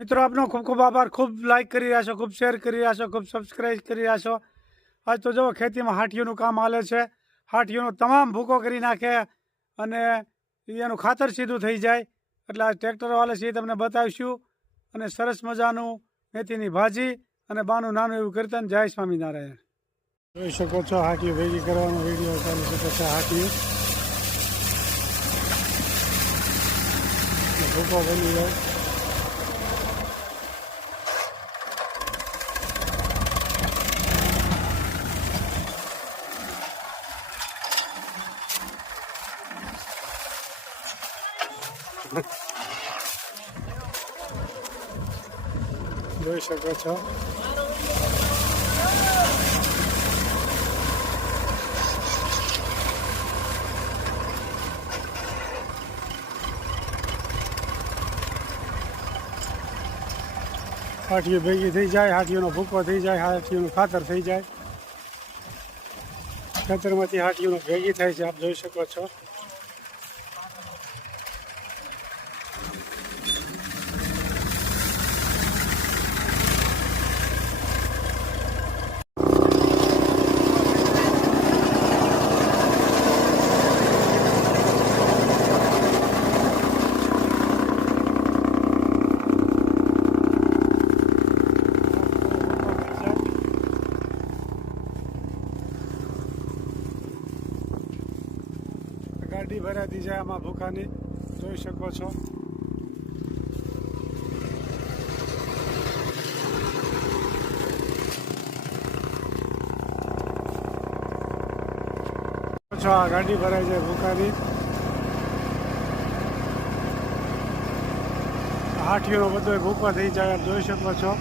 મિત્રો આપનો ખૂબ ખૂબ આભાર, ખૂબ લાઈક કરી રહ્યા છો, ખૂબ શેર કરી રહ્યા છો, ખૂબ સબસ્ક્રાઈબ કરી રહ્યા છો। આજ તો જો ખેતીમાં હાટીઓનું કામ હાલે છે। હાટીઓનો તમામ ભૂકો કરી નાખે અને એનું ખાતર સીધું થઈ જાય એટલે આ ટ્રેક્ટર વાળા છે તમને બતાવીશું। અને સરસ મજાનું મેથીની ભાજી અને બાનું નાનું એવું કીર્તન। જય સ્વામિનારાયણ। જોઈ શકો છો હાટીઓ ભેગી કરવાનો વિડીયો ચાલુ છે। પછી હાટીઓ ભૂકો બની જાય। જોઈ શકો છો હાટીઓ ભેગી થઈ જાય, હાટીઓનો ભૂકો થઈ જાય, હાટીઓનું ખાતર થઈ જાય। ખાતરમાંથી હાટીઓનો ભેગી થાય છે, આપ જોઈ શકો છો। ગાડી ભરાતી જાય આમાં ભૂખાની, જોઈ શકો છો। આ ગાડી ભરાઈ જાય ભૂખાની। હાટીઓનો બધો ભૂકો થઈ જાય, આપ જોઈ શકો છો।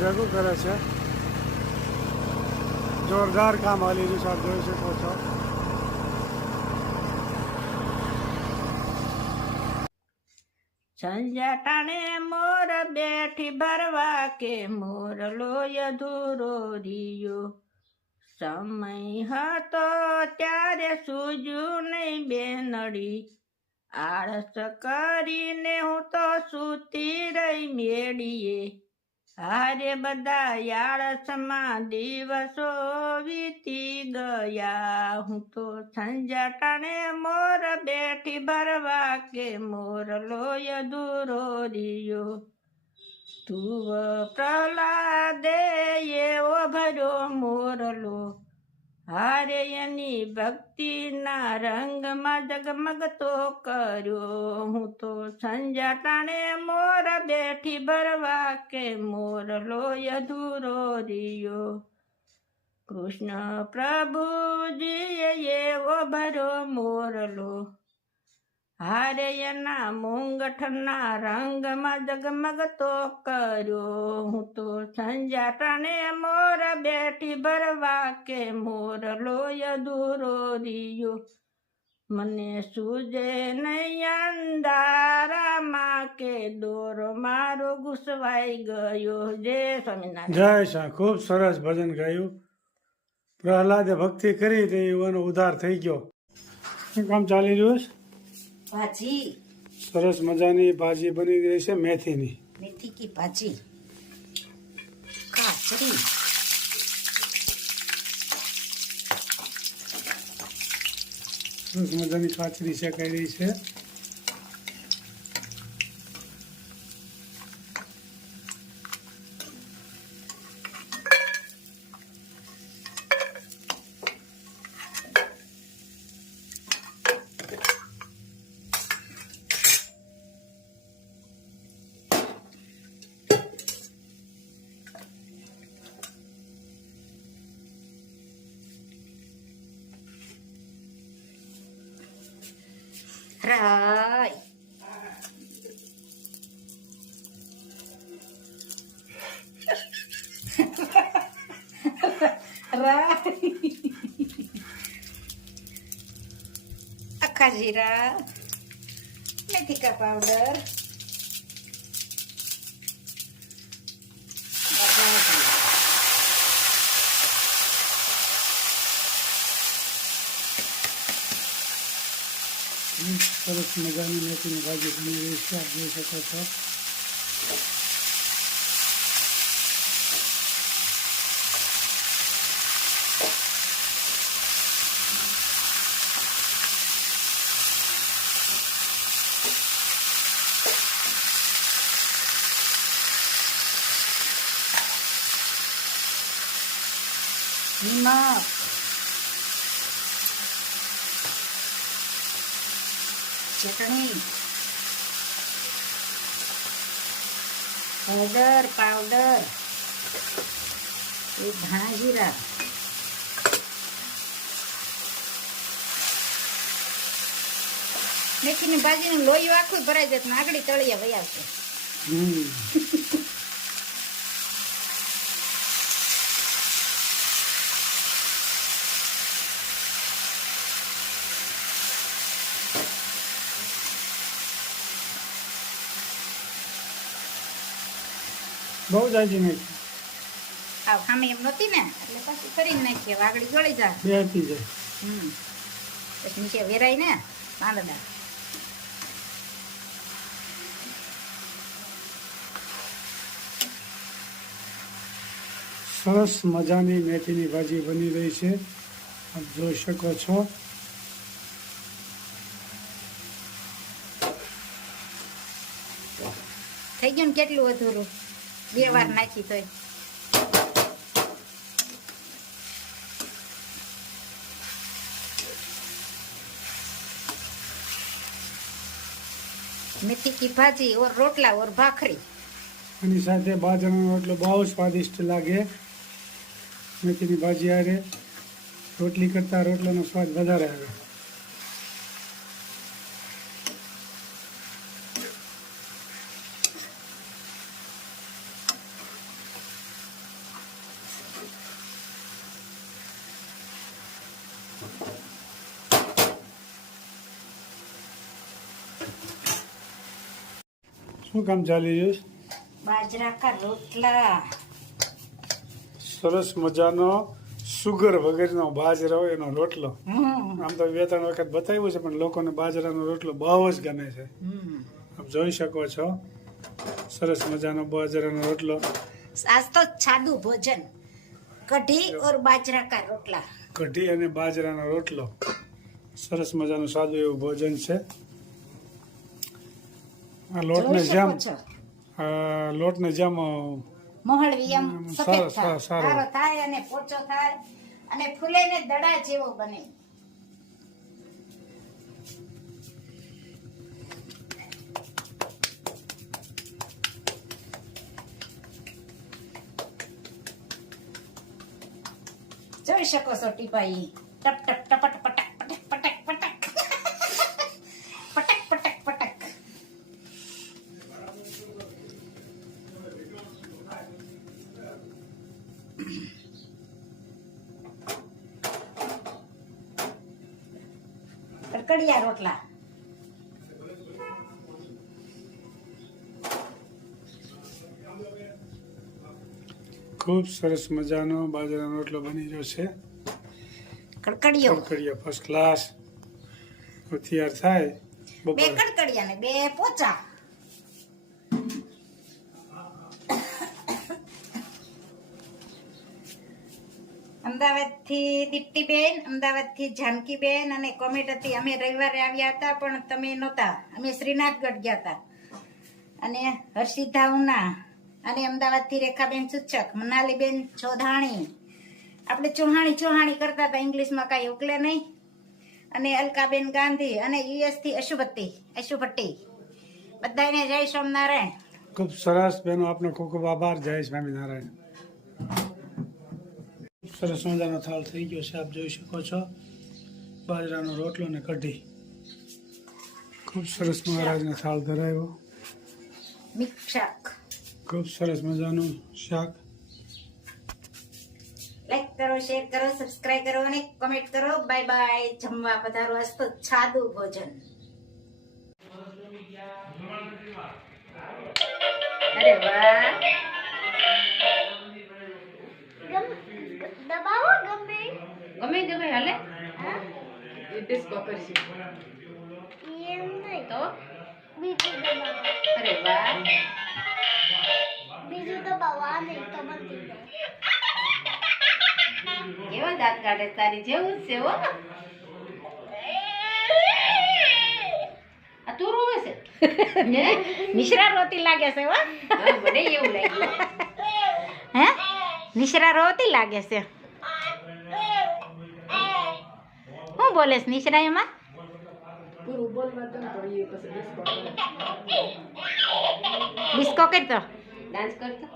ભેગું કરે છે, જોરદાર કામ હાલી રહ્યું છે, આપ જોઈ શકો છો। સંજા ટાણે મોર બેઠી ભરવા કે મોર લોય ધૂરો રિયો। સમય હતો ત્યારે સૂજ્યું નહીં બેનડી, આળસ કરીને હું તો સૂતી રહી મેળીએ। હારે બધા આળસમાં દિવસો વીતી ગયા, હું તો સંજા ટાણે મોર બેઠી ભરવા કે મોર લોય ધૂરો રિયો। તુવ પ્રહલાદે એવો ભર્યો મોરલો, હારે એની ભક્તિના રંગમાં જગમગતો કર્યો। હું તો સંજા ટાણે મોર બેઠી ભરવા કે મોર લોય ધૂરો રિયો। કૃષ્ણ પ્રભુજીએ એવો ભર્યો મોરલો, હારે એના મુંગઠના રંગમાં જગમગતો કર્યો। હું તો સંજા ટાણે મોર બેઠી ભરવા કે મોર લોય ધૂરો રિયો। મને સૂજે નહીં અંધારામાં કે દોરો મારો ઘૂસવાઈ ગયો। જય સ્વામિનારાયણ। જય શાહ। ખૂબ સરસ ભજન ગાયું। પ્રહલાદે ભક્તિ કરી તો એનો ઉદ્ધાર થઈ ગયો। શું કામ ચાલી રહ્યું છે? ભાજી, સરસ મજાની ભાજી બની રહી છે, મેથીની। मेथी की भाजी, काचरी, સરસ મજાની કાચરી શેકાઈ રહી છે। રાય, રાય, આખા જીરા, મેથી કા પાવડર, સરસ મજાની મેથીની ભાજી બની રહી છે, આપ જોઈ શકો છો. નમક, ચટણી, હળદર પાવડર, એ ધાણા જીરા, મેથીની ભાજીનું લોહીયું આખું ભરાઈ જતું ને આગળ તળિયા વહી આવશે. બહુ જાજી નાખી, આવ ખામી એમ નહોતી ને એટલે પછી કરીને નાખીએ, વાગડી ગળી જાય. બેસી જાય. પછી નીચે વેરાય ને પાંદડા. સરસ મજાની મેથીની ભાજી બની રહી છે, આપ જોઈ શકો છો. થઈ ગયું ને કેટલું અધૂરું, 2 વાર નાખી તોય. मेथी की भाजी और रोटला और भाखरी. એની સાથે બાજરાનો રોટલો બહુ સ્વાદિષ્ટ લાગે. મેથીની ભાજી આરે રોટલી કરતાં રોટલાનો સ્વાદ વધારે આવે. શું કામ ચાલી રહ્યું છે? बाजरा का रोटला. સરસ મજાનો સુગર વગરનો બાજરો એનો રોટલો. આમ તો 2-3 વખત બતાવ્યું છે, પણ લોકોને બાજરાનો રોટલો બહુ જ ગમે છે. આપ જોઈ શકો છો, સરસ મજાનો બાજરાનો રોટલો. आज तो सादू भोजन, कढ़ी और बाजरा का रोटला. કઢી અને બાજરાનો રોટલો, સરસ મજાનું સાદું એવું ભોજન છે. આ લોટને જેમ મોહળવી એમ સફેદ થાય, સારો સારો થાય અને પોચો થાય અને ફૂલે ને દડા જેવો બને. જોઈ શકો છો ટીપાઈ ટપ ટપ ટપટ પટક પટક પટક પટક પટક પટક પટક. કડકડિયા રોટલા. ખૂબ સરસ મજાનો બાજરાનો રોટલો બની ગયો છે. કડકડિયો કડકડિયા ફર્સ્ટ ક્લાસ તૈયાર થાય. 2 કડકડિયા ને 2 પોચા. અમદાવાદથી દીપ્તિબેન, અમદાવાદથી જાનકીબેન અને કોમેન્ટ હતી અમે રવિવારે આવ્યા હતા પણ તમે નહોતા, અમે શ્રીનાથગઢ ગયા હતા. અને હર્ષિતા ઉના અને અમદાવાદથી રેખાબેન સૂચક, મનાલીબેન ચોધાણી, આપણે ચૌહાણી કરતા હતા, ઇંગ્લિશમાં કાંઈ ઉકલે નહીં. અને અલકાબેન ગાંધી અને યુએસ થી અશુભટ્ટી. બધાને જય સ્વામિનારાયણ. ખૂબ સરસ બેનો, આપનો ખૂબ ખૂબ આભાર. જય સ્વામિનારાયણ. સરસ મજાનો થાળ થઈ ગયો છે, આપ જોઈ શકો છો. બાજરાનો રોટલો ને કઢી, ખૂબ સરસ મહારાજને થાળ ધરાવ્યો. મિક્સ શાક, ખૂબ સરસ મજાનું શાક. લાઈક કરો, શેર કરો, સબસ્ક્રાઇબ કરો અને કમેન્ટ કરો. Bye bye. જમવા પધારો. આજ તો સાદું ભોજન. અરે વાહ. દબાવો ગમે ગમે ગમે હાલે એમ નહીં તો. બીજું દબાવો અરે વાહ. બીજું દબાવો આ નહીં તો બધી જાય કેવા દાંત કાઢે તારી જેવું જ છે હો. આ તું રોવે છે હે? નિશરા રોતી લાગે છે હો. મને એવું લાગ્યું. હે નિશરા રોતી લાગે છે. હું બોલે છે નિશરા એમાં? ડિસ્કો કરતો ડાન્સ કરતો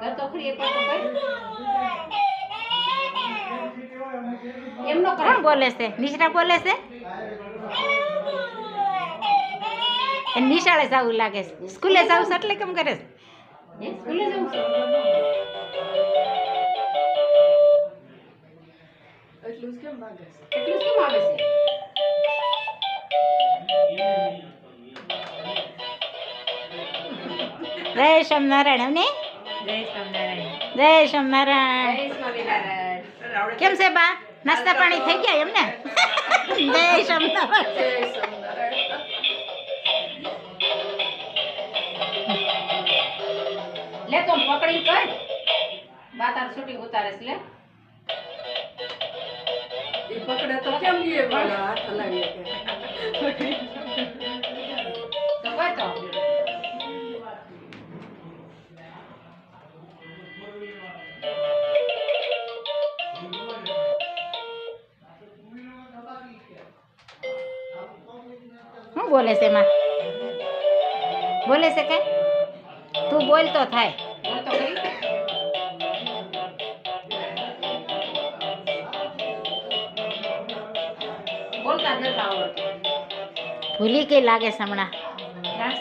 કરતો ખરી એક વાર તો કર. એમનો કોણ બોલે છે? નિશરા બોલે છે. એ નિશાળે જવું લાગે છે. સ્કૂલે જવું છે એટલે કેમ કરે છે? સ્કૂલે જવું છે એટલું જ કેમ આવે છે? જય સ્વામિનારાયણ અમને. જય સ્વામિનારાયણ. જય સ્વામિનારાયણ. જય સ્વામિનારાયણ. કેમ છે બા? નાસ્તા પાણી થઈ ગયા એમને? જય સ્વામિનારાયણ. જય સ્વામિનારાયણ. લે તો પકડી કર. બા તાર શૂટિંગ ઉતારે છે લે. એ પકડે તો કેમ ગયે વાળા હાથ હલાવીએ કે તો કર તો. શું બોલે છે એમાં? બોલે છે કે તું બોલ તો થાય. બોલ તો ખરી. બોલતા જ નથી આવડતું. ભૂલી ગઈ લાગે છે હમણાં. ડાન્સ